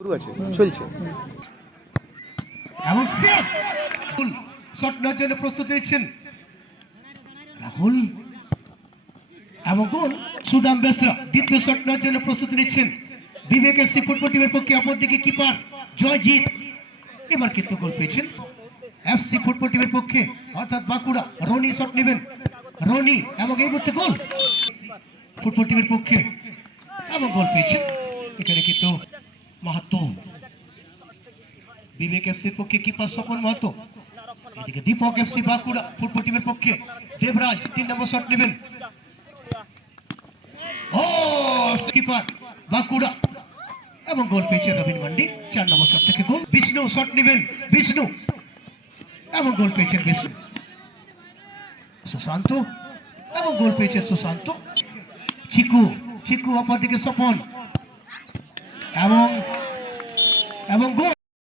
শুরু আছে চলছে এবং সেভ শট নেওয়ার জন্য প্রস্তুত হয়েছেন রাহুল এবং গোল সুদাম বেসরা দ্বিতীয় শট নেওয়ার জন্য প্রস্তুতি নিচ্ছেন বিবেক এফসি ফুটবল টিমের পক্ষে অপরদিকে কিপার জয়জিৎ এবার কিন্তু গোল পেয়েছেন এফসি ফুটবল টিমের পক্ষে অর্থাৎ বাঁকুড়া রনি শট নেবেন রনি এবং এই মুহূর্তে গোল ফুটবল টিমের পক্ষে এবং গোল পেয়েছেন এখানে কিন্তু মাহাতো বিবেক এফসির পক্ষে কিপার স্বপন মাহাতো এদিকে দীপক এফসি বাঁকুড়া ফুটবল টিমের পক্ষে দেবরাজ 3 নম্বর শট নেবেন ও কিপার বাঁকুড়া এবং গোল পেয়েছে রবিন মান্ডি 4 নম্বর শট থেকে গোল বিষ্ণু শট নেবেন বিষ্ণু এবং গোল পেয়েছেন বিষ্ণু সুশান্ত এবং গোল পেয়েছেন সুশান্ত চিকু চিকু অপরদিকে স্বপন এবং গোল